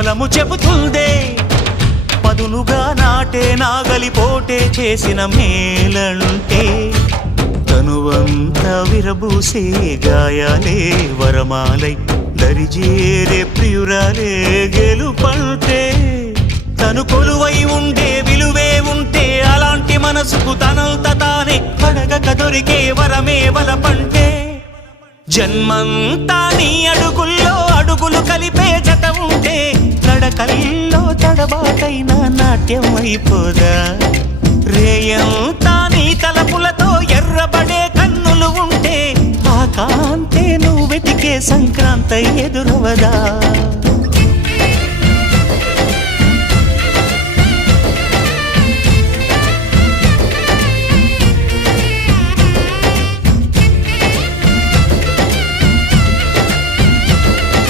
పొలము చెబుతుందే పదునుగా నాటే నాగలిపోటే చేసిన మేలంటే తనువంతా విరబూసే గాయాలే వరమాలై దరిజేరే ప్రియురాలే గెలుపంటే తను కొలువై ఉండే విలువే ఉంటే అలాంటి మనసుకు తనంత తానే అడగక దొరికే వరమే వలపంటే జన్మంతా నీ అడుగుల్లో అడుగులు కలిపే జత ఉంటే నడకల్లో తడబాటైన నాట్యం అయిపోదా రేయంతా నీ తలపులతో ఎర్రబడే కన్నులు ఉంటే ఆ కాంతే నువ్వు వెతికే సంక్రాంతి ఎదురవదా